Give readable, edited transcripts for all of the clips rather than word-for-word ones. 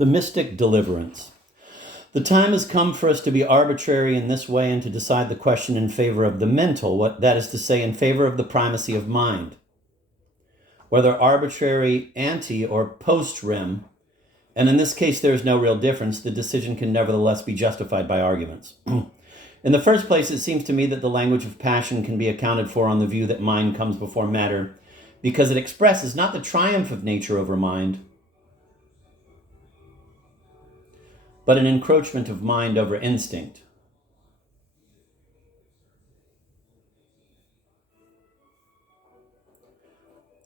The mystic deliverance. The time has come for us to be arbitrary in this way and to decide the question in favor of the mental, that is to say, in favor of the primacy of mind. Whether arbitrary ante or post-rem, and in this case there is no real difference, the decision can nevertheless be justified by arguments. In the first place, it seems to me that the language of passion can be accounted for on the view that mind comes before matter, because it expresses not the triumph of nature over mind, but an encroachment of mind over instinct.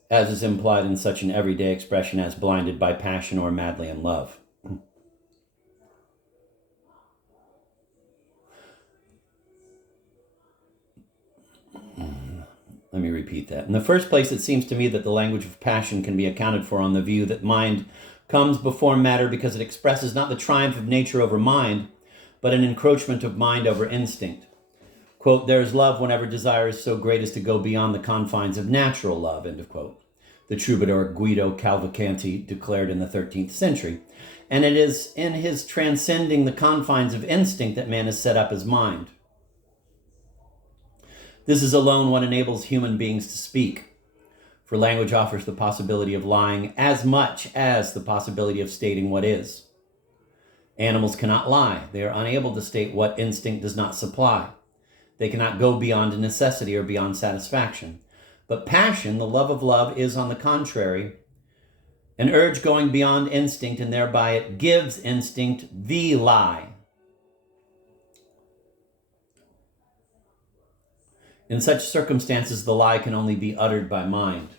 As is implied in such an everyday expression as blinded by passion or madly in love. Let me repeat that. In the first place, it seems to me that the language of passion can be accounted for on the view that mind comes before matter because it expresses not the triumph of nature over mind, but an encroachment of mind over instinct. Quote, there is love whenever desire is so great as to go beyond the confines of natural love, end of quote. The troubadour Guido Cavalcanti declared in the 13th century. And it is in his transcending the confines of instinct that man is set up as mind. This is alone what enables human beings to speak, for language offers the possibility of lying as much as the possibility of stating what is. Animals cannot lie. They are unable to state what instinct does not supply. They cannot go beyond necessity or beyond satisfaction. But passion, the love of love, is, on the contrary, an urge going beyond instinct, and thereby it gives instinct the lie. In such circumstances, the lie can only be uttered by mind.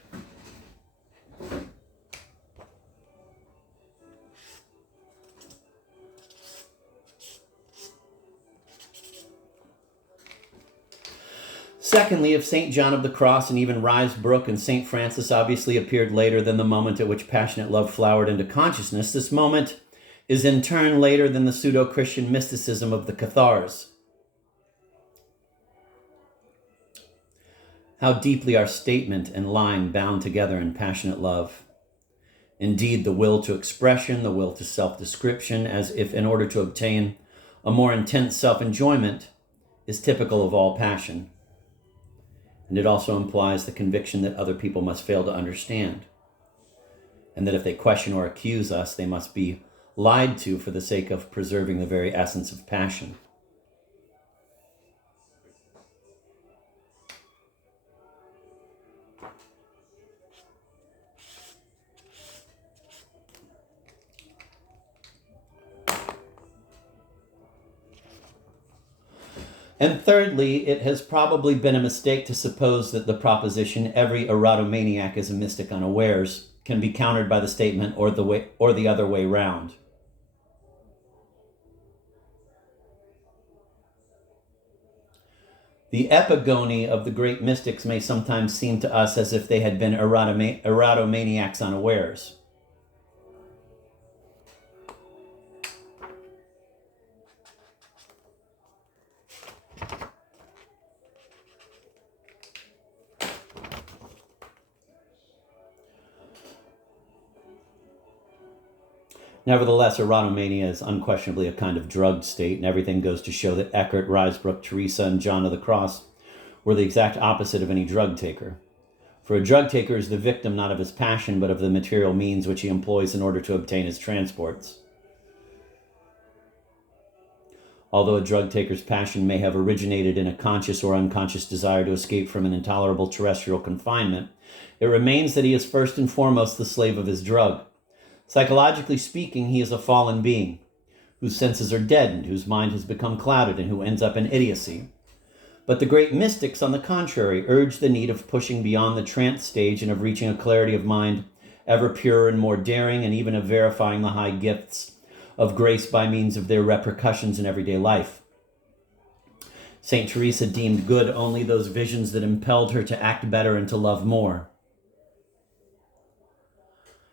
Secondly, if St. John of the Cross and even Rougemont and St. Francis obviously appeared later than the moment at which passionate love flowered into consciousness, this moment is in turn later than the pseudo-Christian mysticism of the Cathars. How deeply are statement and line bound together in passionate love. Indeed, the will to expression, the will to self-description, as if in order to obtain a more intense self-enjoyment, is typical of all passion. And it also implies the conviction that other people must fail to understand, and that if they question or accuse us, they must be lied to for the sake of preserving the very essence of passion. And thirdly, it has probably been a mistake to suppose that the proposition, every erotomaniac is a mystic unawares, can be countered by the statement, or the other way round. The epigony of the great mystics may sometimes seem to us as if they had been erotomaniacs unawares. Nevertheless, erotomania is unquestionably a kind of drugged state, and everything goes to show that Eckhart, Rougemont, Teresa, and John of the Cross were the exact opposite of any drug taker. For a drug taker is the victim not of his passion, but of the material means which he employs in order to obtain his transports. Although a drug taker's passion may have originated in a conscious or unconscious desire to escape from an intolerable terrestrial confinement, it remains that he is first and foremost the slave of his drug. Psychologically speaking, he is a fallen being, whose senses are deadened, whose mind has become clouded, and who ends up in idiocy. But the great mystics, on the contrary, urge the need of pushing beyond the trance stage and of reaching a clarity of mind ever purer and more daring, and even of verifying the high gifts of grace by means of their repercussions in everyday life. Saint Teresa deemed good only those visions that impelled her to act better and to love more.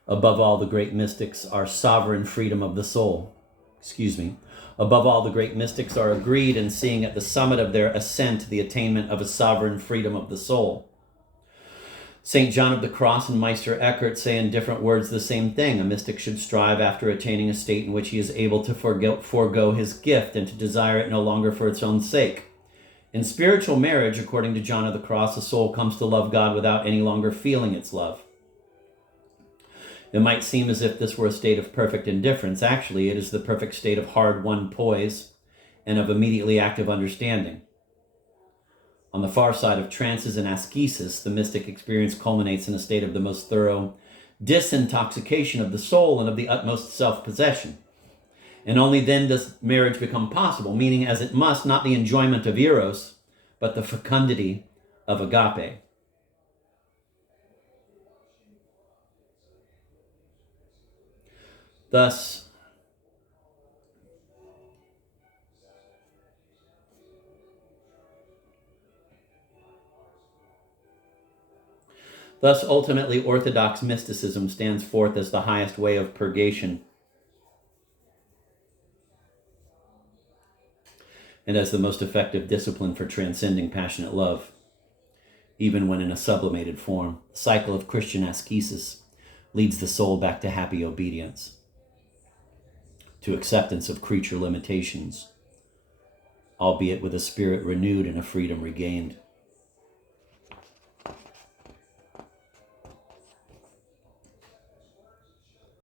Above all, the great mystics are sovereign freedom of the soul. Above all, the great mystics are agreed in seeing at the summit of their ascent the attainment of a sovereign freedom of the soul. St. John of the Cross and Meister Eckhart say in different words the same thing. A mystic should strive after attaining a state in which he is able to forego his gift and to desire it no longer for its own sake. In spiritual marriage, according to John of the Cross, a soul comes to love God without any longer feeling its love. It might seem as if this were a state of perfect indifference. Actually, it is the perfect state of hard-won poise and of immediately active understanding. On the far side of trances and ascesis, the mystic experience culminates in a state of the most thorough disintoxication of the soul and of the utmost self-possession. And only then does marriage become possible, meaning as it must, not the enjoyment of eros, but the fecundity of agape. Thus, ultimately, Orthodox mysticism stands forth as the highest way of purgation and as the most effective discipline for transcending passionate love, even when in a sublimated form. The cycle of Christian ascesis leads the soul back to happy obedience, to acceptance of creature limitations, albeit with a spirit renewed and a freedom regained.